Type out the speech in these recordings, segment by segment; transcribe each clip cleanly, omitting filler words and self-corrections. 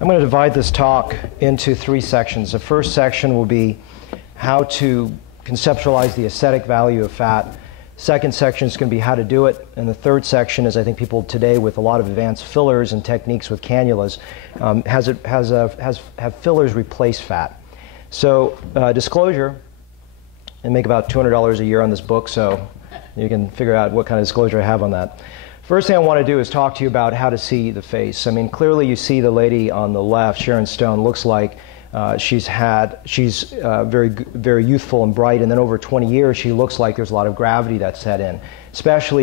I'm going to divide this talk into three sections. The first section will be how to conceptualize the aesthetic value of fat. Second section is going to be how to do it. And the third section is, I think people today with a lot of advanced fillers and techniques with cannulas have fillers replace fat. So disclosure, I make about $200 a year on this book, so you can figure out what kind of disclosure I have on that. First thing I want to do is talk to you about how to see the face. I mean, clearly you see the lady on the left, Sharon Stone, looks like she's very youthful and bright, and then over 20 years she looks like there's a lot of gravity that's set in,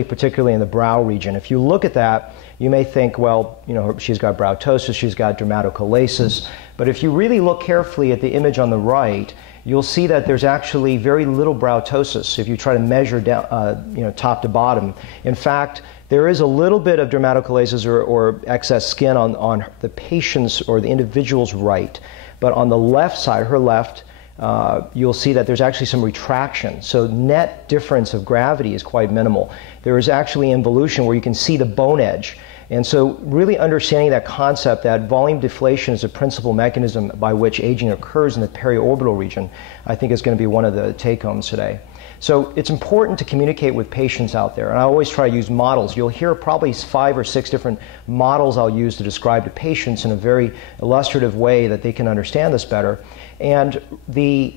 particularly in the brow region. If you look at that, you may think, well, you know, she's got brow ptosis, she's got dermatochalasis, but if you really look carefully at the image on the right, you'll see that there's actually very little brow ptosis if you try to measure down, top to bottom. In fact, there is a little bit of dermatochalasis or excess skin on the patient's or the individual's right, but on the left side, her left, you'll see that there's actually some retraction. So net difference of gravity is quite minimal. There is actually involution where you can see the bone edge. And so really understanding that concept that volume deflation is a principal mechanism by which aging occurs in the periorbital region, I think is going to be one of the take-homes today. So it's important to communicate with patients out there, and I always try to use models. You'll hear probably 5 or 6 different models I'll use to describe to patients in a very illustrative way that they can understand this better. And the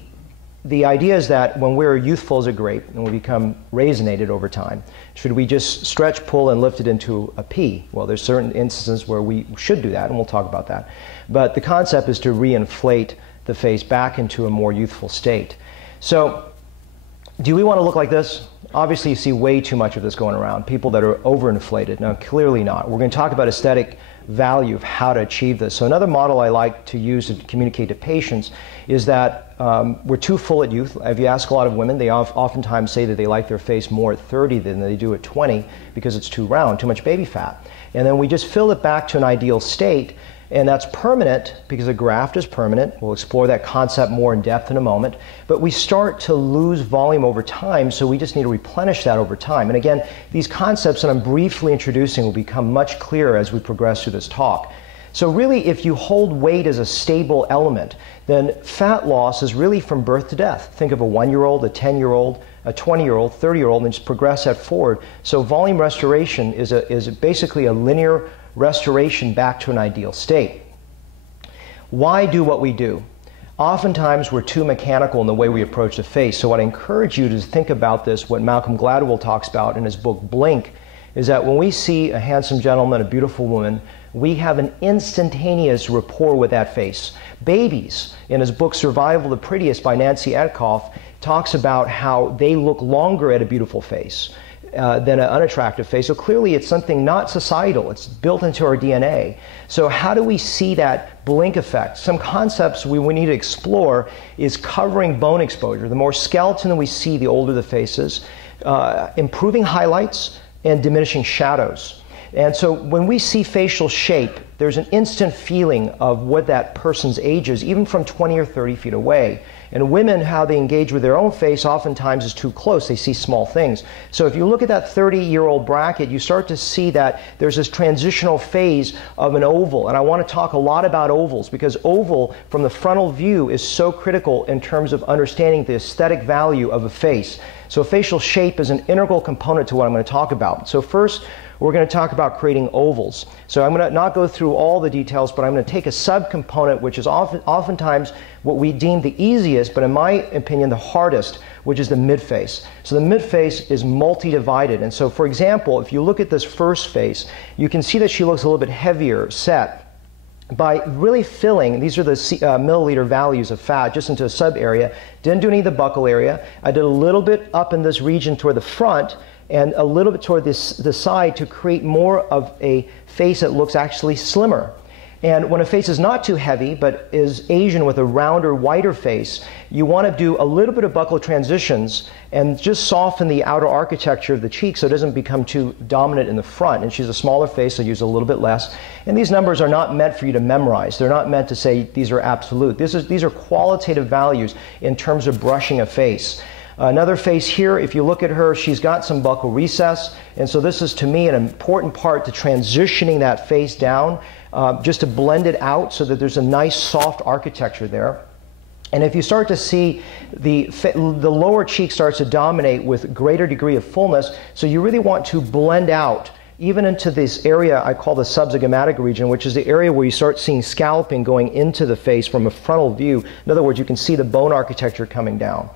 idea is that when we're youthful as a grape and we become raisinated over time, should we just stretch, pull, and lift it into a pea? Well, there's certain instances where we should do that, and we'll talk about that. But the concept is to reinflate the face back into a more youthful state. So do we want to look like this? Obviously, you see way too much of this going around, people that are overinflated. Now, clearly not. We're going to talk about aesthetic value of how to achieve this. So another model I like to use to communicate to patients is that we're too full at youth. If you ask a lot of women, they oftentimes say that they like their face more at 30 than they do at 20 because it's too round, too much baby fat. And then we just fill it back to an ideal state, and that's permanent because a graft is permanent. We'll explore that concept more in depth in a moment. But we start to lose volume over time, so we just need to replenish that over time. And again, these concepts that I'm briefly introducing will become much clearer as we progress through this talk. So really, if you hold weight as a stable element, then fat loss is really from birth to death. Think of a 1-year-old, a 10-year-old, a 20-year-old, 30-year-old, and just progress that forward. So volume restoration is basically a linear restoration back to an ideal state. Why do what we do? Oftentimes we're too mechanical in the way we approach the face. So what I encourage you to think about this, what Malcolm Gladwell talks about in his book Blink, is that when we see a handsome gentleman, a beautiful woman, we have an instantaneous rapport with that face. Babies, in his book Survival the Prettiest by Nancy Etkoff, talks about how they look longer at a beautiful face than an unattractive face. So clearly it's something not societal, it's built into our DNA. So how do we see that blink effect? Some concepts we need to explore is covering bone exposure. The more skeleton we see, the older the face is, improving highlights and diminishing shadows. And so when we see facial shape, there's an instant feeling of what that person's age is, even from 20 or 30 feet away. And women, how they engage with their own face oftentimes is too close. They see small things. So if you look at that 30-year-old bracket, you start to see that there's this transitional phase of an oval. And I want to talk a lot about ovals because oval from the frontal view is so critical in terms of understanding the aesthetic value of a face. So facial shape is an integral component to what I'm going to talk about. So first, we're going to talk about creating ovals. So I'm going to not go through all the details, but I'm going to take a subcomponent, which is oftentimes what we deem the easiest, but in my opinion, the hardest, which is the midface. So the midface is multi-divided. And so, for example, if you look at this first face, you can see that she looks a little bit heavier set. By really filling, these are the milliliter values of fat just into a sub area, didn't do any of the buccal area. I did a little bit up in this region toward the front and a little bit toward the side to create more of a face that looks actually slimmer. And when a face is not too heavy, but is Asian with a rounder, wider face, you want to do a little bit of buccal transitions and just soften the outer architecture of the cheek so it doesn't become too dominant in the front. And she's a smaller face, so use a little bit less. And these numbers are not meant for you to memorize. They're not meant to say these are absolute. These are qualitative values in terms of brushing a face. Another face here, if you look at her, she's got some buccal recess, and so this is to me an important part to transitioning that face down just to blend it out so that there's a nice soft architecture there. And if you start to see the lower cheek starts to dominate with greater degree of fullness, so you really want to blend out even into this area I call the subzygomatic region, which is the area where you start seeing scalloping going into the face from a frontal view. In other words, you can see the bone architecture coming down.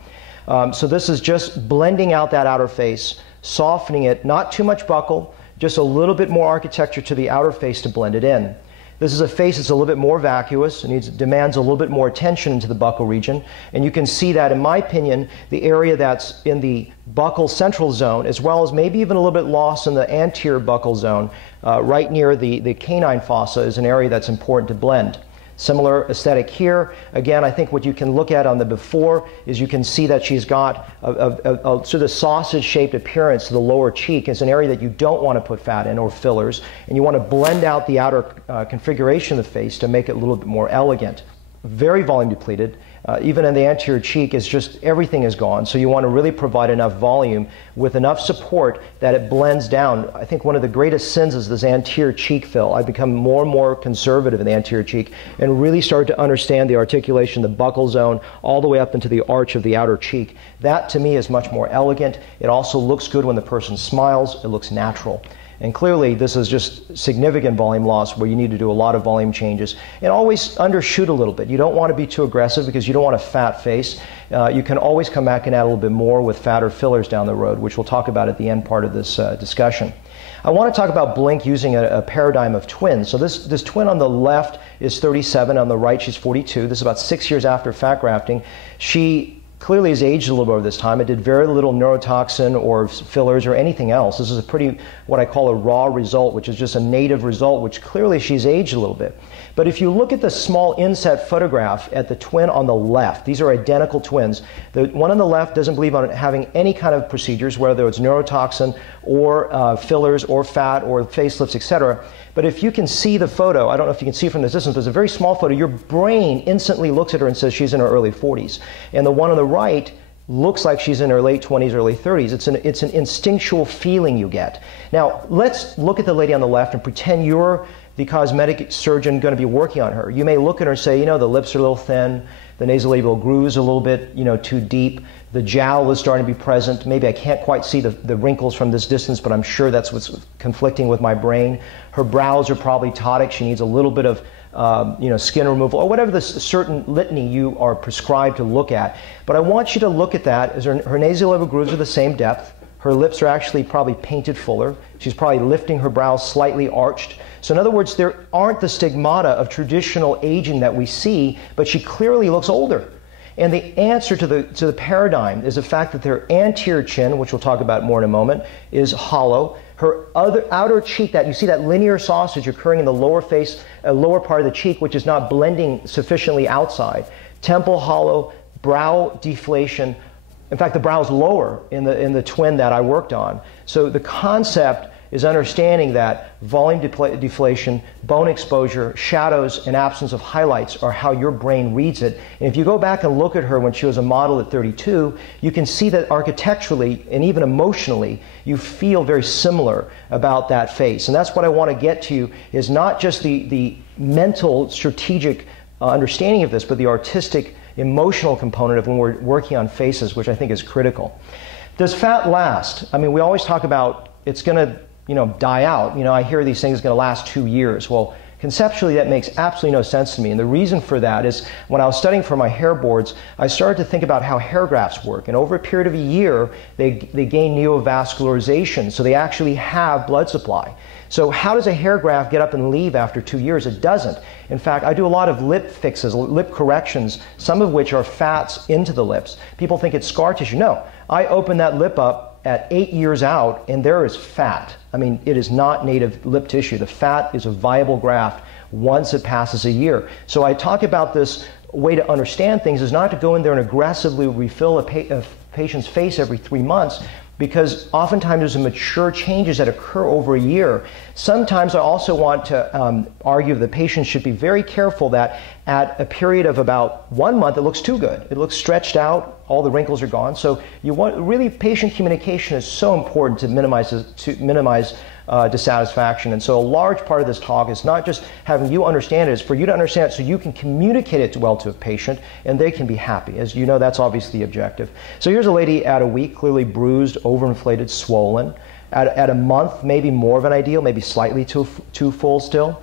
So this is just blending out that outer face, softening it, not too much buckle, just a little bit more architecture to the outer face to blend it in. This is a face that's a little bit more vacuous. It demands a little bit more attention into the buccal region. And you can see that, in my opinion, the area that's in the buccal central zone, as well as maybe even a little bit lost in the anterior buccal zone, right near the canine fossa, is an area that's important to blend. Similar aesthetic here. Again, I think what you can look at on the before is you can see that she's got a sort of sausage-shaped appearance to the lower cheek. It's an area that you don't want to put fat in or fillers, and you want to blend out the outer configuration of the face to make it a little bit more elegant. Very volume depleted. Even in the anterior cheek, is just everything is gone. So you want to really provide enough volume with enough support that it blends down. I think one of the greatest sins is this anterior cheek fill. I've become more and more conservative in the anterior cheek and really started to understand the articulation, the buccal zone, all the way up into the arch of the outer cheek. That to me is much more elegant. It also looks good when the person smiles. It looks natural. And clearly, this is just significant volume loss where you need to do a lot of volume changes. And always undershoot a little bit. You don't want to be too aggressive because you don't want a fat face. You can always come back and add a little bit more with fatter fillers down the road, which we'll talk about at the end part of this discussion. I want to talk about Blink using a paradigm of twins. So this twin on the left is 37, on the right she's 42. This is about 6 years after fat grafting. She clearly has aged a little bit over this time. It did very little neurotoxin or fillers or anything else. This is a pretty, what I call a raw result, which is just a native result, which clearly she's aged a little bit. But if you look at the small inset photograph at the twin on the left, these are identical twins. The one on the left doesn't believe on having any kind of procedures, whether it's neurotoxin or fillers or fat or facelifts, etc. But if you can see the photo, I don't know if you can see from this distance, but it's a very small photo, your brain instantly looks at her and says she's in her early 40s. And the one on the right looks like she's in her late 20s, early 30s. It's an instinctual feeling you get. Now, let's look at the lady on the left and pretend you're the cosmetic surgeon going to be working on her. You may look at her and say, you know, the lips are a little thin, the nasolabial groove's a little bit, you know, too deep, the jowl is starting to be present. Maybe I can't quite see the wrinkles from this distance, but I'm sure that's what's conflicting with my brain. Her brows are probably ptotic. She needs a little bit of skin removal, or whatever the certain litany you are prescribed to look at. But I want you to look at that as her nasolabial grooves are the same depth. Her lips are actually probably painted fuller. She's probably lifting her brows slightly arched. So in other words, there aren't the stigmata of traditional aging that we see, but she clearly looks older. And the answer to the paradigm is the fact that their anterior chin, which we'll talk about more in a moment, is hollow. Her outer cheek, that you see that linear sausage occurring in the lower face, lower part of the cheek, which is not blending sufficiently outside. Temple hollow, brow deflation. In fact, the brow is lower in the twin that I worked on. So the concept is understanding that volume deflation, bone exposure, shadows, and absence of highlights are how your brain reads it. And if you go back and look at her when she was a model at 32, you can see that architecturally and even emotionally, you feel very similar about that face. And that's what I want to get to, is not just the mental, strategic understanding of this, but the artistic, emotional component of when we're working on faces, which I think is critical. Does fat last? I mean, we always talk about it's going to die out. I hear these things going to last 2 years. Well, conceptually, that makes absolutely no sense to me. And the reason for that is when I was studying for my hair boards, I started to think about how hair grafts work. And over a period of a year, they gain neovascularization. So they actually have blood supply. So how does a hair graft get up and leave after 2 years? It doesn't. In fact, I do a lot of lip fixes, lip corrections, some of which are fats into the lips. People think it's scar tissue. No, I open that lip up at 8 years out, and there is fat. I mean, it is not native lip tissue. The fat is a viable graft once it passes a year. So I talk about this way to understand things is not to go in there and aggressively refill a patient's face every 3 months, because oftentimes there's mature changes that occur over a year. Sometimes I also want to argue the patient should be very careful that at a period of about 1 month, it looks too good. It looks stretched out, all the wrinkles are gone. So you want, really, patient communication is so important to minimize dissatisfaction. And so a large part of this talk is not just having you understand it, it's for you to understand it so you can communicate it well to a patient and they can be happy. As you know, that's obviously the objective. So here's a lady at a week, clearly bruised, overinflated, swollen. At a month, maybe more of an ideal, maybe slightly too full still.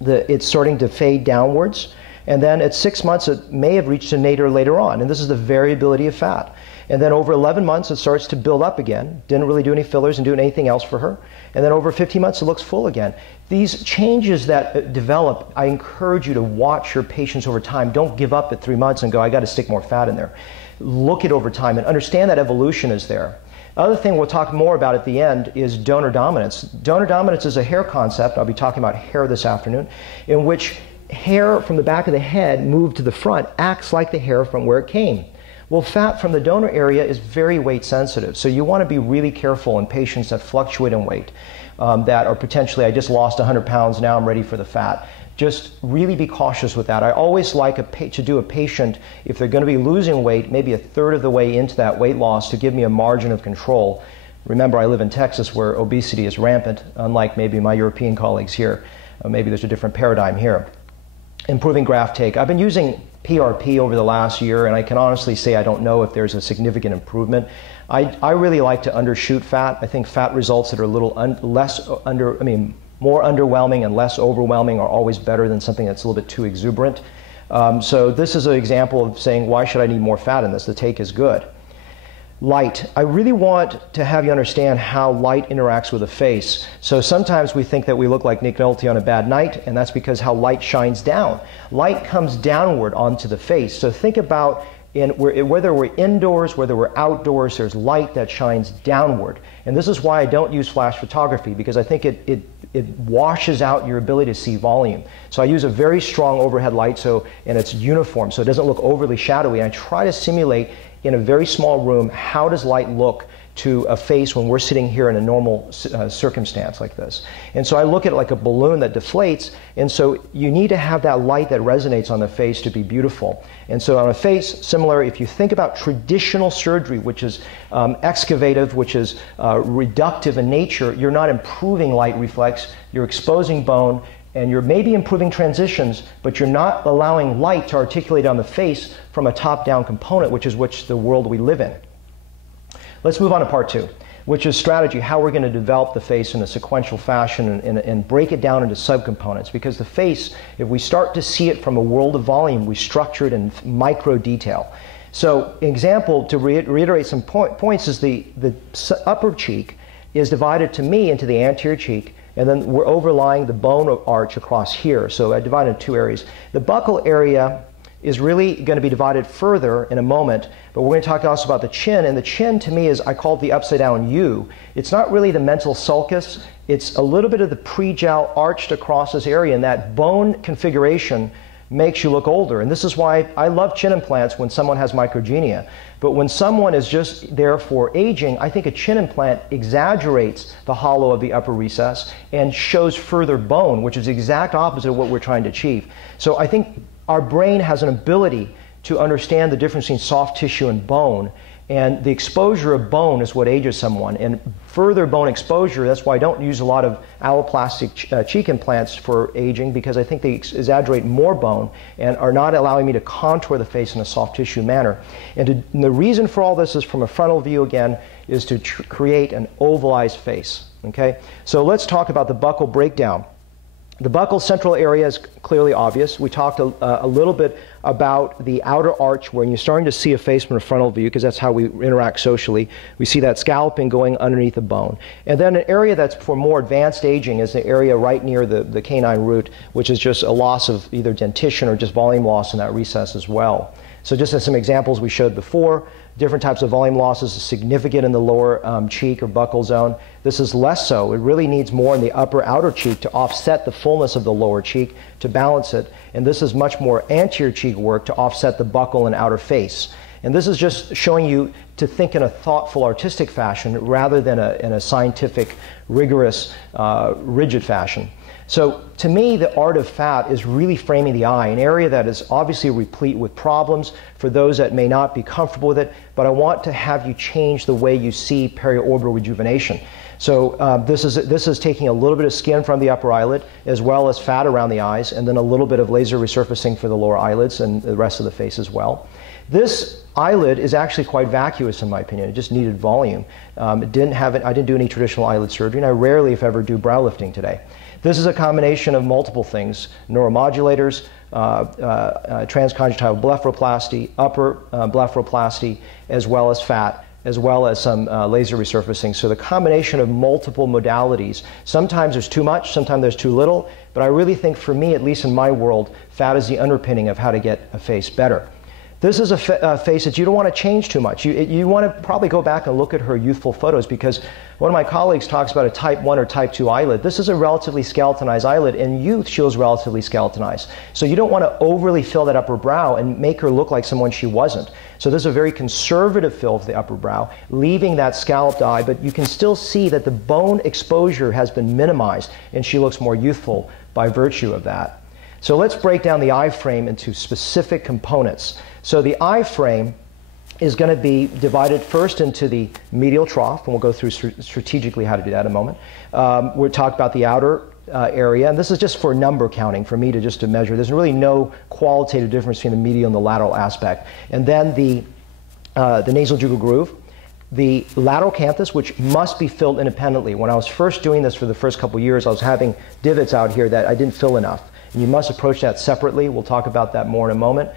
It's starting to fade downwards. And then at 6 months, it may have reached a nadir later on. And this is the variability of fat. And then over 11 months, it starts to build up again. Didn't really do any fillers and do anything else for her. And then over 15 months, it looks full again. These changes that develop, I encourage you to watch your patients over time. Don't give up at 3 months and go, I got to stick more fat in there. Look at over time and understand that evolution is there. Other thing we'll talk more about at the end is donor dominance. Donor dominance is a hair concept. I'll be talking about hair this afternoon, in which hair from the back of the head moved to the front acts like the hair from where it came. Well, fat from the donor area is very weight sensitive, so you want to be really careful in patients that fluctuate in weight, that are potentially, I just lost 100 pounds, now I'm ready for the fat. Just really be cautious with that. I always like to do a patient, if they're going to be losing weight, maybe a third of the way into that weight loss to give me a margin of control. Remember, I live in Texas where obesity is rampant, unlike maybe my European colleagues here. Maybe there's a different paradigm here. Improving graft take. I've been using PRP over the last year, and I can honestly say I don't know if there's a significant improvement. I really like to undershoot fat. I think fat results that are a little more underwhelming and less overwhelming are always better than something that's a little bit too exuberant. So this is an example of saying, why should I need more fat in this? The take is good. Light. I really want to have you understand how light interacts with the face. So sometimes we think that we look like Nick Nolte on a bad night, and that's because how light shines down. Light comes downward onto the face. So think about whether we're indoors, whether we're outdoors, there's light that shines downward. And this is why I don't use flash photography, because I think it washes out your ability to see volume. So I use a very strong overhead light, and it's uniform, so it doesn't look overly shadowy. And I try to simulate in a very small room, how does light look to a face when we're sitting here in a normal circumstance like this. And so I look at it like a balloon that deflates, and so you need to have that light that resonates on the face to be beautiful. And so on a face, similar, if you think about traditional surgery, which is excavative, which is reductive in nature, you're not improving light reflex, you're exposing bone, and you're maybe improving transitions, but you're not allowing light to articulate on the face from a top-down component, which is the world we live in. Let's move on to part 2, which is strategy, how we're going to develop the face in a sequential fashion and break it down into subcomponents. Because the face, if we start to see it from a world of volume, we structure it in micro detail. So, example, to reiterate some points, is the upper cheek is divided to me into the anterior cheek, and then we're overlying the bone arch across here. So I divide it into 2 areas. The buccal area is really going to be divided further in a moment, but we're going to talk also about the chin, and the chin to me is, I call it the upside down U. It's not really the mental sulcus, it's a little bit of the pre-jowl arched across this area, and that bone configuration makes you look older. And this is why I love chin implants when someone has microgenia. But when someone is just there for aging, I think a chin implant exaggerates the hollow of the upper recess and shows further bone, which is the exact opposite of what we're trying to achieve. So I think our brain has an ability to understand the difference between soft tissue and bone, and the exposure of bone is what ages someone. And further bone exposure, that's why I don't use a lot of alloplastic cheek implants for aging, because I think they exaggerate more bone and are not allowing me to contour the face in a soft tissue manner. And the reason for all this is, from a frontal view again, is to create an ovalized face. Okay? So let's talk about the buccal breakdown. The buccal central area is clearly obvious. We talked a little bit about the outer arch, where you're starting to see a face from a frontal view, because that's how we interact socially. We see that scalloping going underneath the bone. And then an area that's for more advanced aging is the area right near the canine root, which is just a loss of either dentition or just volume loss in that recess as well. So just as some examples we showed before, different types of volume losses are significant in the lower cheek or buccal zone. This is less so. It really needs more in the upper outer cheek to offset the fullness of the lower cheek, to balance it. And this is much more anterior cheek work to offset the buccal and outer face. And this is just showing you to think in a thoughtful, artistic fashion rather than in a scientific, rigorous, rigid fashion. So to me, the art of fat is really framing the eye, an area that is obviously replete with problems for those that may not be comfortable with it, but I want to have you change the way you see periorbital rejuvenation. So this is taking a little bit of skin from the upper eyelid as well as fat around the eyes, and then a little bit of laser resurfacing for the lower eyelids and the rest of the face as well. This eyelid is actually quite vacuous in my opinion. It just needed volume. I didn't do any traditional eyelid surgery, and I rarely, if ever, do brow lifting today. This is a combination of multiple things: neuromodulators, transconjunctival blepharoplasty, upper blepharoplasty, as well as fat, as well as some laser resurfacing. So the combination of multiple modalities. Sometimes there's too much, sometimes there's too little, but I really think, for me, at least in my world, fat is the underpinning of how to get a face better. This is a face that you don't want to change too much. You want to probably go back and look at her youthful photos, because one of my colleagues talks about a type 1 or type 2 eyelid. This is a relatively skeletonized eyelid. In youth, she was relatively skeletonized. So you don't want to overly fill that upper brow and make her look like someone she wasn't. So this is a very conservative fill of the upper brow, leaving that scalloped eye, but you can still see that the bone exposure has been minimized, and she looks more youthful by virtue of that. So let's break down the IFrame into specific components. So the IFrame is going to be divided first into the medial trough, and we'll go through strategically how to do that in a moment. We'll talk about the outer area, and this is just for number counting, for me to measure. There's really no qualitative difference between the medial and the lateral aspect. And then the nasal jugal groove, the lateral canthus, which must be filled independently. When I was first doing this for the first couple years, I was having divots out here that I didn't fill enough. And you must approach that separately. We'll talk about that more in a moment.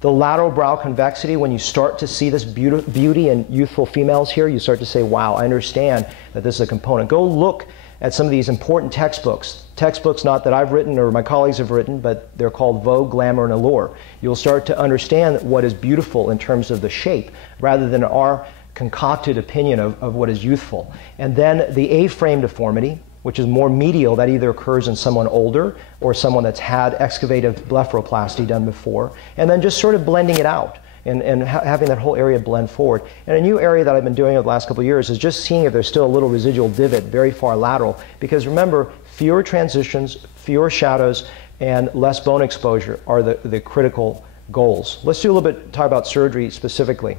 The lateral brow convexity, when you start to see this beauty in youthful females here, you start to say, wow, I understand that this is a component. Go look at some of these important textbooks. Textbooks not that I've written or my colleagues have written, but they're called Vogue, Glamour, and Allure. You'll start to understand what is beautiful in terms of the shape, rather than our concocted opinion of what is youthful. And then the A-frame deformity, which is more medial, that either occurs in someone older or someone that's had excavative blepharoplasty done before, and then just sort of blending it out and having that whole area blend forward. And a new area that I've been doing over the last couple of years is just seeing if there's still a little residual divot very far lateral, because remember, fewer transitions, fewer shadows, and less bone exposure are the critical goals. Let's do a little bit, talk about surgery specifically.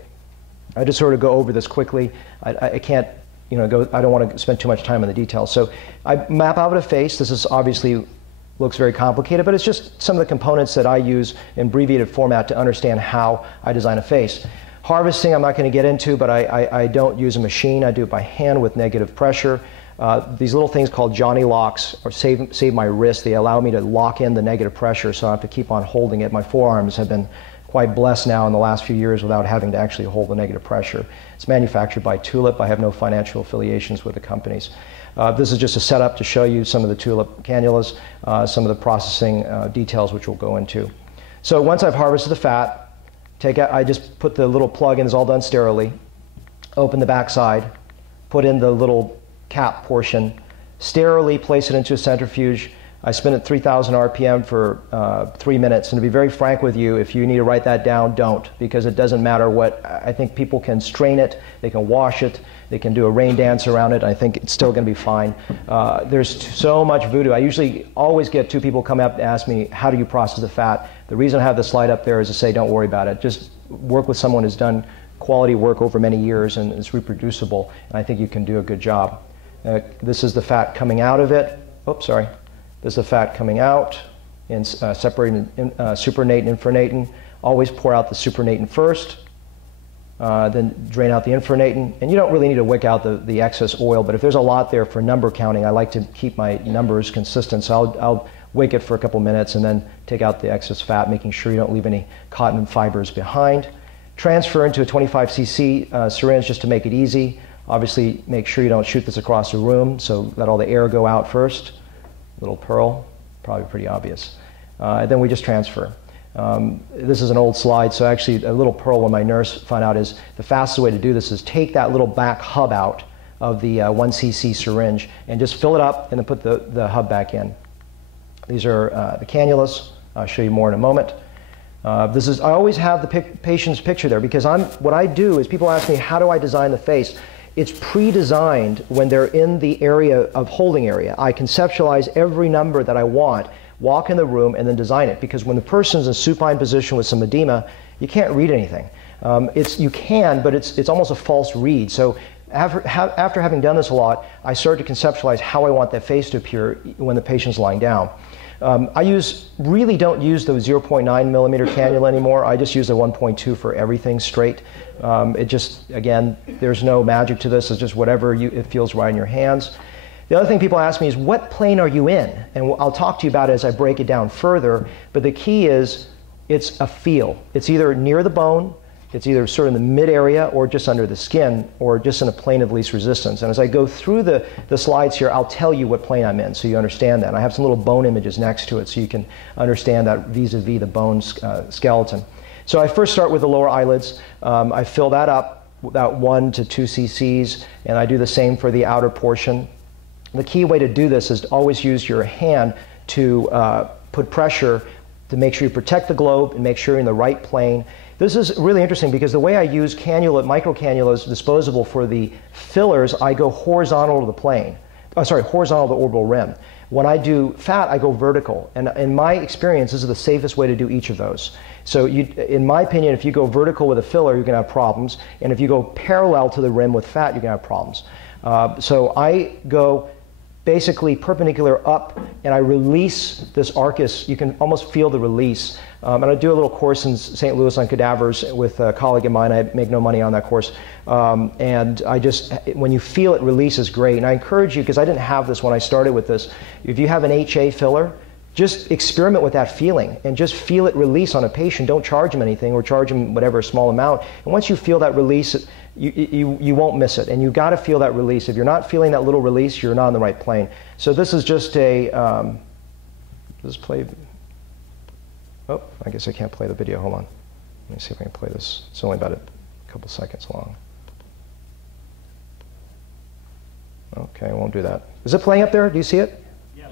I just sort of go over this quickly. I can't, I don't want to spend too much time on the details. So I map out a face. This is obviously looks very complicated, but it's just some of the components that I use in abbreviated format to understand how I design a face. Harvesting, I'm not going to get into, but I don't use a machine. I do it by hand with negative pressure. These little things called Johnny locks or save my wrist. They allow me to lock in the negative pressure, so I have to keep on holding it. My forearms have been quite blessed now in the last few years without having to actually hold the negative pressure. It's manufactured by Tulip. I have no financial affiliations with the companies. This is just a setup to show you some of the Tulip cannulas, some of the processing details which we'll go into. So once I've harvested the fat, I just put the little plug in, it's all done sterilely, open the back side, put in the little cap portion, sterilely place it into a centrifuge. I spin it 3,000 RPM for 3 minutes, and to be very frank with you, if you need to write that down, don't, because it doesn't matter what. I think people can strain it, they can wash it, they can do a rain dance around it. I think it's still going to be fine. There's so much voodoo. I usually always get 2 people come up and ask me, how do you process the fat? The reason I have the slide up there is to say, don't worry about it. Just work with someone who's done quality work over many years and it's reproducible, and I think you can do a good job. This is the fat coming out of it. Oops, sorry. This is the fat coming out and separating supernatant and infranatant. Always pour out the supernatant first, then drain out the infranatant. And you don't really need to wick out the excess oil, but if there's a lot there for number counting, I like to keep my numbers consistent. So I'll wick it for a couple minutes and then take out the excess fat, making sure you don't leave any cotton fibers behind. Transfer into a 25 cc syringe just to make it easy. Obviously, make sure you don't shoot this across the room, so let all the air go out first. Little pearl, probably pretty obvious. Then we just transfer. This is an old slide, so actually a little pearl when my nurse found out is the fastest way to do this is take that little back hub out of the 1 cc syringe and just fill it up and then put the hub back in. These are the cannulas. I'll show you more in a moment. I always have the patient's picture there because what I do is people ask me, how do I design the face? It's pre-designed when they're in the area of holding area. I conceptualize every number that I want, walk in the room, and then design it. Because when the person's in a supine position with some edema, you can't read anything. You can, but it's almost a false read. So After having done this a lot, I started to conceptualize how I want that face to appear when the patient's lying down. I really don't use the 0.9 millimeter cannula anymore. I just use the 1.2 for everything straight. It just, again, there's no magic to this. It's just whatever it feels right in your hands. The other thing people ask me is, what plane are you in? And I'll talk to you about it as I break it down further. But the key is, it's a feel. It's either near the bone, it's either sort of in the mid area, or just under the skin, or just in a plane of least resistance. And as I go through the slides here, I'll tell you what plane I'm in so you understand that. And I have some little bone images next to it so you can understand that vis-a-vis the bone skeleton. So I first start with the lower eyelids. I fill that up about 1 to 2 cc's, and I do the same for the outer portion. The key way to do this is to always use your hand to put pressure to make sure you protect the globe and make sure you're in the right plane. This is really interesting because the way I use cannula, micro cannulas, disposable for the fillers, I go horizontal to the plane. Horizontal to the orbital rim. When I do fat, I go vertical. And in my experience, this is the safest way to do each of those. So in my opinion, if you go vertical with a filler, you're going to have problems. And if you go parallel to the rim with fat, you're going to have problems. So I go basically perpendicular up, and I release this arcus. You can almost feel the release. And I do a little course in St. Louis on cadavers with a colleague of mine. I make no money on that course. And when you feel it release is great. And I encourage you, because I didn't have this when I started with this, if you have an HA filler, just experiment with that feeling and just feel it release on a patient. Don't charge them anything, or charge them whatever small amount. And once you feel that release, you won't miss it. And you've got to feel that release. If you're not feeling that little release, you're not on the right plane. So this is just a, let's play, oh, I guess I can't play the video. Hold on. Let me see if I can play this. It's only about a couple seconds long. Okay, I won't do that. Is it playing up there? Do you see it?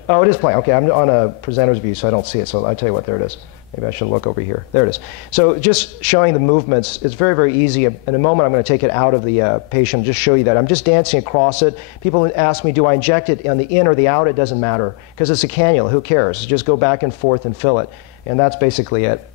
Oh, it is playing. Okay, I'm on a presenter's view, so I don't see it. So I'll tell you what, there it is. Maybe I should look over here. There it is. So just showing the movements, it's very, very easy. In a moment, I'm going to take it out of the patient and just show you that. I'm just dancing across it. People ask me, do I inject it on the in or the out? It doesn't matter, because it's a cannula. Who cares? Just go back and forth and fill it. And that's basically it.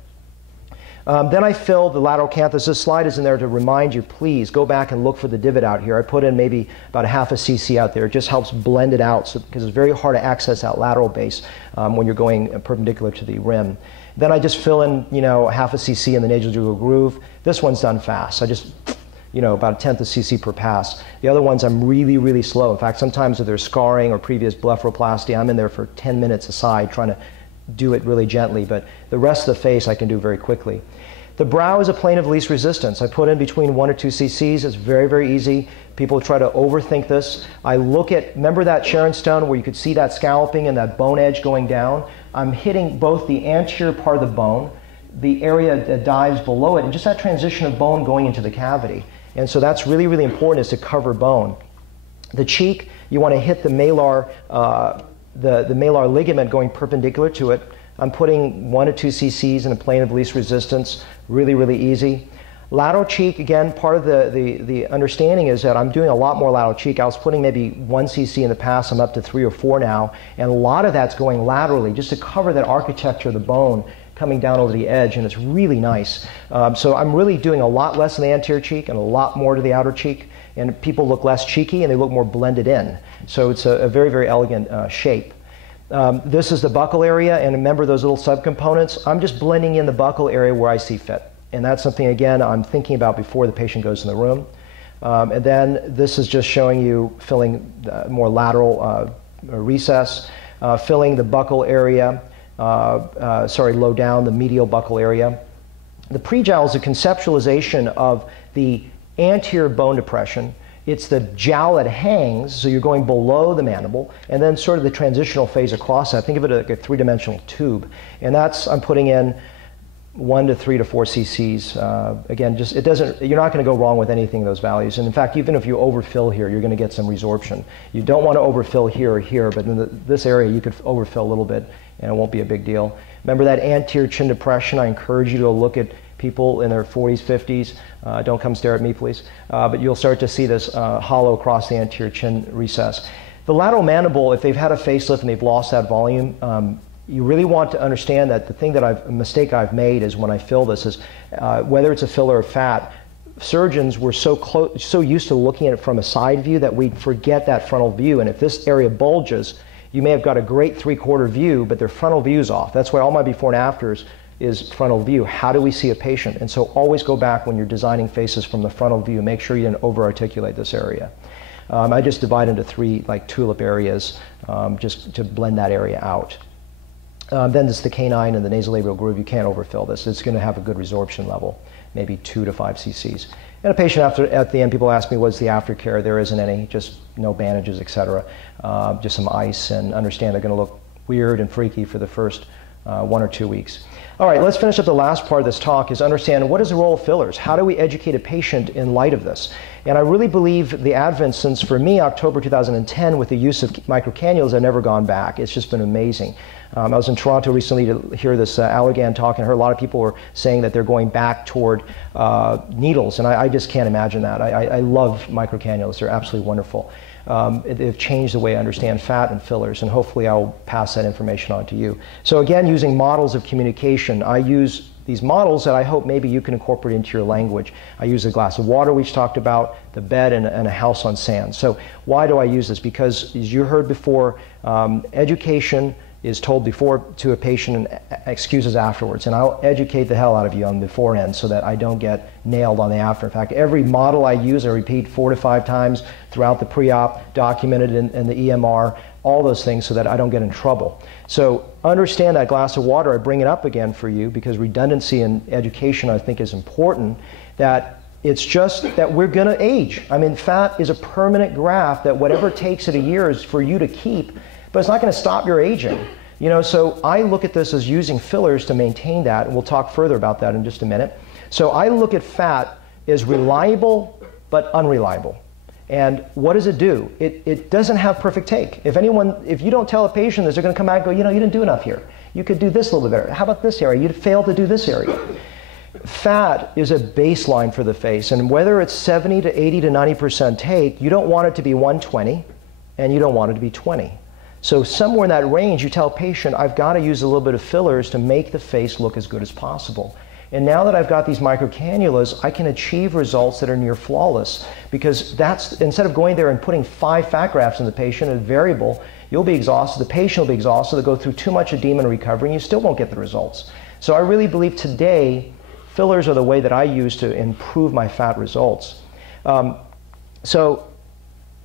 Then I fill the lateral canthus. This slide is in there to remind you, please go back and look for the divot out here. I put in maybe about a half a cc out there. It just helps blend it out, because it's very hard to access that lateral base when you're going perpendicular to the rim. Then I just fill in, half a cc in the nasolaryngral groove. This one's done fast. I just, about a tenth of cc per pass. The other ones I'm really, really slow. In fact, sometimes if there's scarring or previous blepharoplasty, I'm in there for 10 minutes aside trying to do it really gently, but the rest of the face I can do very quickly. The brow is a plane of least resistance. I put in between 1 or 2 cc's. It's very, very easy. People try to overthink this. I look at, remember that Sharon stone where you could see that scalloping and that bone edge going down? I'm hitting both the anterior part of the bone, the area that dives below it, and just that transition of bone going into the cavity. And so that's really, really important, is to cover bone. The cheek, you want to hit the malar, the malar ligament going perpendicular to it. I'm putting 1 to 2 cc's in a plane of least resistance. Really, really easy. Lateral cheek, again, part of the understanding is that I'm doing a lot more lateral cheek. I was putting maybe 1 cc in the past. I'm up to 3 or 4 now. And a lot of that's going laterally just to cover that architecture of the bone coming down over the edge, and it's really nice. So I'm really doing a lot less in the anterior cheek and a lot more to the outer cheek. And people look less cheeky and they look more blended in. So it's a very, very elegant shape. This is the buccal area, and remember those little subcomponents? I'm just blending in the buccal area where I see fit. And that's something, again, I'm thinking about before the patient goes in the room. And then this is just showing you filling more lateral recess, filling the buccal area, low down, the medial buccal area. The pre-jowl is a conceptualization of the anterior bone depression. It's the jowl that hangs, so you're going below the mandible, and then sort of the transitional phase across that. Think of it like a three-dimensional tube. And that's, I'm putting in 1 to 3 to 4 cc's. Again, just, you're not going to go wrong with anything in those values. And in fact, even if you overfill here, you're going to get some resorption. You don't want to overfill here or here, but in this area, you could overfill a little bit, and it won't be a big deal. Remember that anterior chin depression? I encourage you to look at people in their 40s, 50s. Don't come stare at me, please. But you'll start to see this hollow across the anterior chin recess. The lateral mandible, if they've had a facelift and they've lost that volume, you really want to understand that the thing that a mistake I've made is when I fill this is, whether it's a filler or fat, surgeons were so used to looking at it from a side view that we forget that frontal view. And if this area bulges, you may have got a great 3/4 view, but their frontal view's off. That's why all my before and afters is frontal view. How do we see a patient? And so always go back when you're designing faces from the frontal view. Make sure you didn't over-articulate this area. I just divide into 3 like tulip areas just to blend that area out. Then there's the canine and the nasolabial groove. You can't overfill this. It's going to have a good resorption level, maybe 2 to 5 cc's. And a patient at the end, people ask me, what's the aftercare? There isn't any, just no bandages, etc. Just some ice, and understand they're going to look weird and freaky for the first 1 or 2 weeks. All right, let's finish up the last part of this talk, is understand what is the role of fillers? How do we educate a patient in light of this? And I really believe the advent since, for me, October 2010, with the use of microcannulas, I've never gone back. It's just been amazing. I was in Toronto recently to hear this Allergan talk, and I heard a lot of people were saying that they're going back toward needles, and I just can't imagine that. I love microcannulas. They're absolutely wonderful. They've changed the way I understand fat and fillers, and hopefully I'll pass that information on to you. So again, using models of communication, I use these models that I hope maybe you can incorporate into your language. I use a glass of water, we talked about, the bed, and a house on sand. So why do I use this? Because, as you heard before, education is told before to a patient and excuses afterwards. And I'll educate the hell out of you on the before end so that I don't get nailed on the after. In fact, every model I use, I repeat 4 to 5 times throughout the pre-op, documented in the EMR, all those things so that I don't get in trouble. So understand that glass of water, I bring it up again for you because redundancy in education I think is important, that it's just that we're going to age. I mean, fat is a permanent graft that whatever takes it a year is for you to keep, but it's not going to stop your aging. You know, so I look at this as using fillers to maintain that, and we'll talk further about that in just a minute. So I look at fat as reliable but unreliable. And what does it do? It doesn't have perfect take. If you don't tell a patient this, they're going to come back and go, you know, you didn't do enough here. You could do this a little bit better. How about this area? You failed to do this area. Fat is a baseline for the face, and whether it's 70 to 80 to 90% take, you don't want it to be 120, and you don't want it to be 20. So somewhere in that range, you tell a patient, I've got to use a little bit of fillers to make the face look as good as possible. And now that I've got these microcannulas, I can achieve results that are near flawless, because that's, instead of going there and putting 5 fat grafts in the patient, a variable, you'll be exhausted, the patient will be exhausted, they'll go through too much edema and recovery, and you still won't get the results. So I really believe today, fillers are the way that I use to improve my fat results. So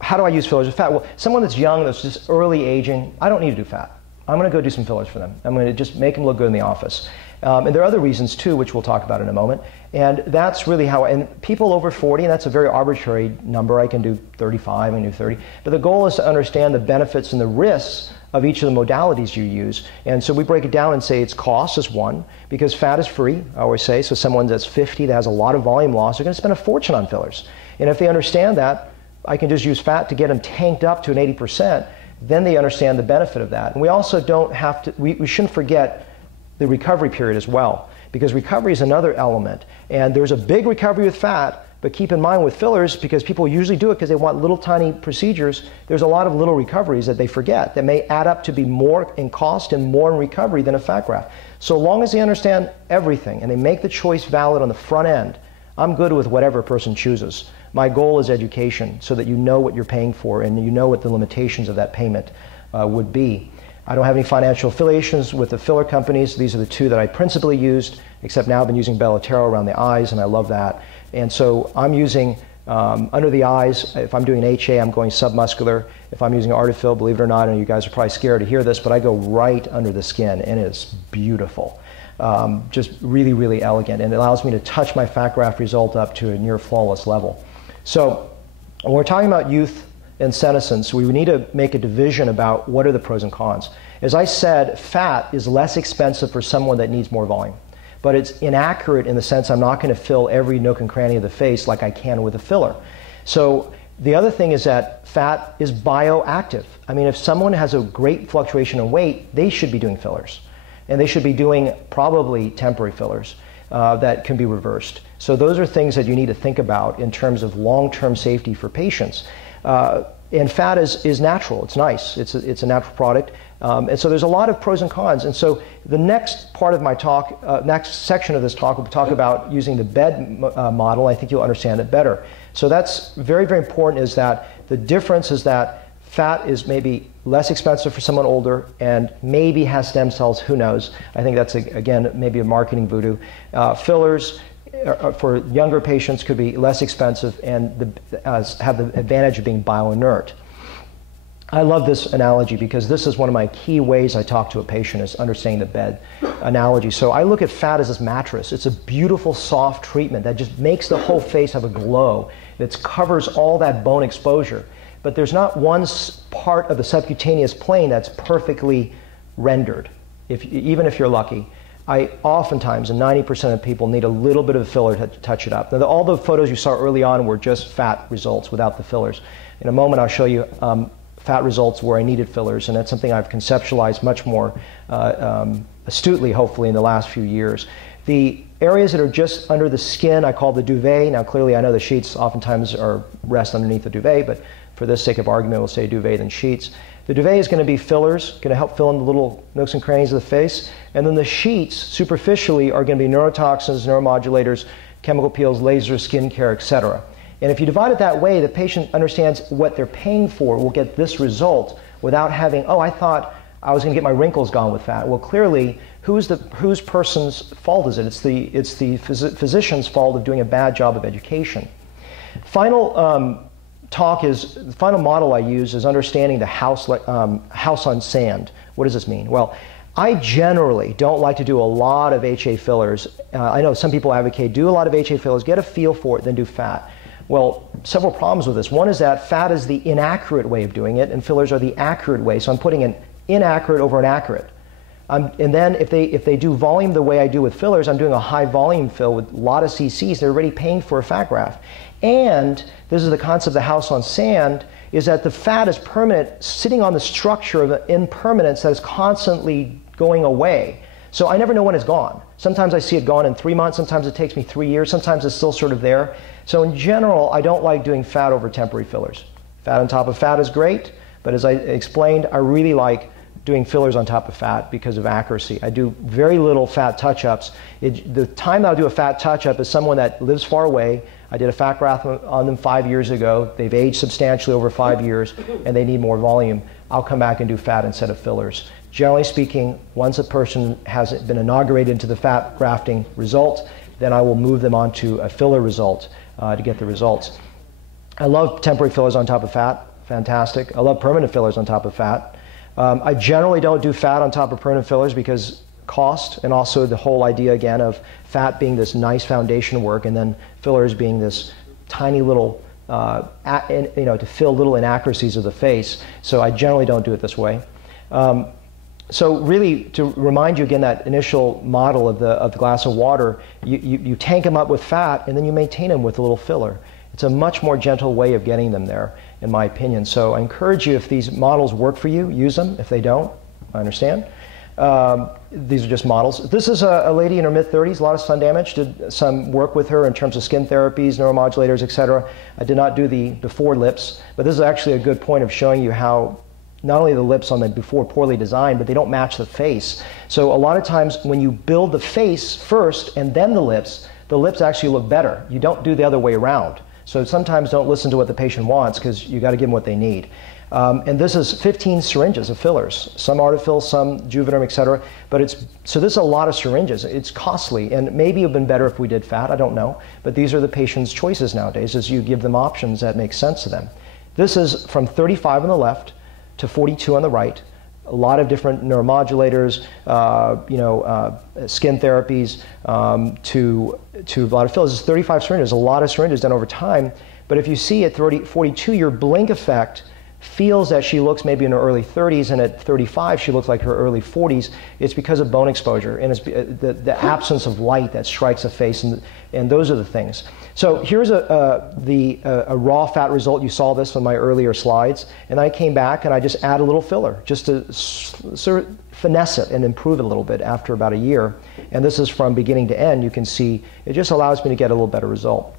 how do I use fillers with fat? Well, someone that's young, that's just early aging, I don't need to do fat. I'm going to go do some fillers for them. I'm going to just make them look good in the office. And there are other reasons too, which we'll talk about in a moment. And that's really how, and people over 40, and that's a very arbitrary number, I can do 35, I can do 30. But the goal is to understand the benefits and the risks of each of the modalities you use. And so we break it down and say its cost is one, because fat is free, I always say. So someone that's 50 that has a lot of volume loss, they're going to spend a fortune on fillers. And if they understand that, I can just use fat to get them tanked up to an 80%, then they understand the benefit of that. And we also don't have to, we shouldn't forget the recovery period as well, because recovery is another element. And there's a big recovery with fat, but keep in mind with fillers, because people usually do it because they want little tiny procedures, there's a lot of little recoveries that they forget that may add up to be more in cost and more in recovery than a fat graft. So long as they understand everything and they make the choice valid on the front end, I'm good with whatever a person chooses. My goal is education, so that you know what you're paying for and you know what the limitations of that payment would be. I don't have any financial affiliations with the filler companies. These are the 2 that I principally used, except now I've been using belotero around the eyes, and I love that. And so I'm using under the eyes. If I'm doing HA, I'm going submuscular. If I'm using artefill, believe it or not, and you guys are probably scared to hear this, but I go right under the skin, and it's beautiful. Just really, really elegant, and it allows me to touch my fat graft result up to a near flawless level. So when we're talking about youth and senescence, we need to make a division about what are the pros and cons. As I said, fat is less expensive for someone that needs more volume, but it's inaccurate in the sense I'm not going to fill every nook and cranny of the face like I can with a filler. So the other thing is that fat is bioactive. I mean, if someone has a great fluctuation in weight, they should be doing fillers. And they should be doing probably temporary fillers that can be reversed. So those are things that you need to think about in terms of long-term safety for patients. And fat is natural. It's nice. It's a natural product. And so there's a lot of pros and cons. And so the next part of my talk, next section of this talk, will talk about using the bed model. I think you'll understand it better. So that's very, very important, is that the difference is that fat is maybe less expensive for someone older and maybe has stem cells, who knows. I think that's, again, maybe a marketing voodoo. Fillers for younger patients could be less expensive and have the advantage of being bioinert. I love this analogy because this is one of my key ways I talk to a patient, is understanding the bed analogy. So I look at fat as this mattress. It's a beautiful, soft treatment that just makes the whole face have a glow. It covers all that bone exposure. But there's not one part of the subcutaneous plane that's perfectly rendered, even if you're lucky. I oftentimes, and 90% of people, need a little bit of filler to touch it up. Now, all the photos you saw early on were just fat results without the fillers. In a moment, I'll show you fat results where I needed fillers, and that's something I've conceptualized much more astutely, hopefully, in the last few years. The areas that are just under the skin, I call the duvet. Now, clearly, I know the sheets oftentimes rest underneath the duvet, but for the sake of argument, we'll say duvet than sheets. The duvet is going to be fillers, going to help fill in the little nooks and crannies of the face. And then the sheets, superficially, are going to be neurotoxins, neuromodulators, chemical peels, laser, skincare, etc. And if you divide it that way, the patient understands what they're paying for will get this result without having, oh, I thought I was going to get my wrinkles gone with fat. Well, clearly, whose person's fault is it? It's the physician's fault of doing a bad job of education. Final the final model I use is understanding the house on sand. What does this mean? Well, I generally don't like to do a lot of HA fillers. I know some people advocate do a lot of HA fillers, get a feel for it, then do fat. Well, several problems with this. One is that fat is the inaccurate way of doing it, and fillers are the accurate way. So I'm putting an inaccurate over an accurate. And then if they do volume the way I do with fillers, I'm doing a high volume fill with a lot of cc's. They're already paying for a fat graft. And this is the concept of the house on sand, is that the fat is permanent, sitting on the structure of an impermanence that is constantly going away. So I never know when it's gone. Sometimes I see it gone in 3 months, sometimes it takes me 3 years, sometimes it's still sort of there. So in general, I don't like doing fat over temporary fillers. Fat on top of fat is great, but as I explained, I really like doing fillers on top of fat because of accuracy. I do very little fat touch-ups. The time I'll do a fat touch-up is someone that lives far away. I did a fat graft on them 5 years ago. They've aged substantially over 5 years, and they need more volume. I'll come back and do fat instead of fillers. Generally speaking, once a person has been inaugurated into the fat grafting result, then I will move them on to a filler result to get the results. I love temporary fillers on top of fat. Fantastic. I love permanent fillers on top of fat. I generally don't do fat on top of permanent fillers because cost, and also the whole idea again of fat being this nice foundation work and then fillers being this tiny little, to fill little inaccuracies of the face. So I generally don't do it this way. So really, to remind you again, that initial model of the glass of water, you tank them up with fat and then you maintain them with a little filler. It's a much more gentle way of getting them there, in my opinion. So I encourage you, if these models work for you, use them. If they don't, I understand. These are just models. This is a lady in her mid-30s, a lot of sun damage. Did some work with her in terms of skin therapies, neuromodulators, etc. I did not do the before lips, but this is actually a good point of showing you how not only the lips on the before poorly designed, but they don't match the face. So a lot of times when you build the face first and then the lips actually look better. You don't do the other way around. So sometimes don't listen to what the patient wants because you got to give them what they need. And this is 15 syringes of fillers, some artefill, some juvederm, etc. So this is a lot of syringes. It's costly, and maybe it would have been better if we did fat. I don't know. But these are the patient's choices nowadays, as you give them options that make sense to them. This is from 35 on the left to 42 on the right. A lot of different neuromodulators, skin therapies, to a lot of fillers. This is 35 syringes, a lot of syringes done over time. But if you see at 42, your blink effect feels that she looks maybe in her early 30s, and at 35 she looks like her early 40s. It's because of bone exposure, and it's the absence of light that strikes the face, and those are the things. So here's a raw fat result. You saw this on my earlier slides, and I came back and I just add a little filler just to sort of finesse it and improve it a little bit after about a year. And this is from beginning to end. You can see it just allows me to get a little better result.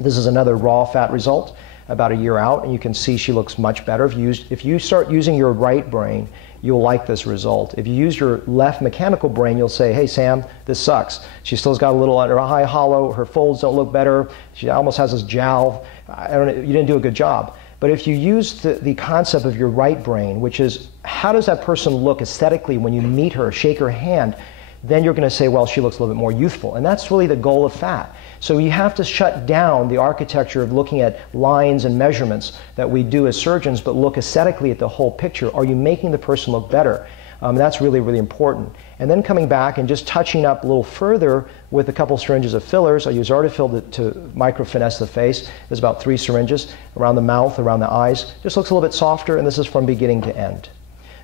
This is another raw fat result. about a year out, and you can see she looks much better. If you start using your right brain, you'll like this result. If you use your left mechanical brain, you'll say, hey Sam, this sucks. She still's got a little under a high hollow, her folds don't look better, she almost has this jowl, you didn't do a good job. But if you use the concept of your right brain, which is how does that person look aesthetically when you meet her, shake her hand, then you're going to say, well, she looks a little bit more youthful. And that's really the goal of fat. So you have to shut down the architecture of looking at lines and measurements that we do as surgeons, but look aesthetically at the whole picture. Are you making the person look better? That's really, really important. And then coming back and just touching up a little further with a couple syringes of fillers. I use artefill to micro-finesse the face. There's about 3 syringes around the mouth, around the eyes. Just looks a little bit softer, and this is from beginning to end.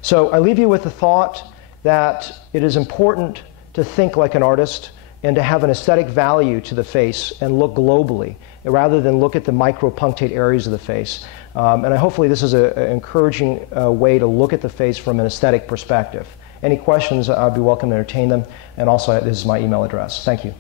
So I leave you with the thought that it is important to think like an artist and to have an aesthetic value to the face and look globally rather than look at the micro-punctate areas of the face. And hopefully this is an encouraging way to look at the face from an aesthetic perspective. Any questions, I'd be welcome to entertain them. And also, this is my email address. Thank you.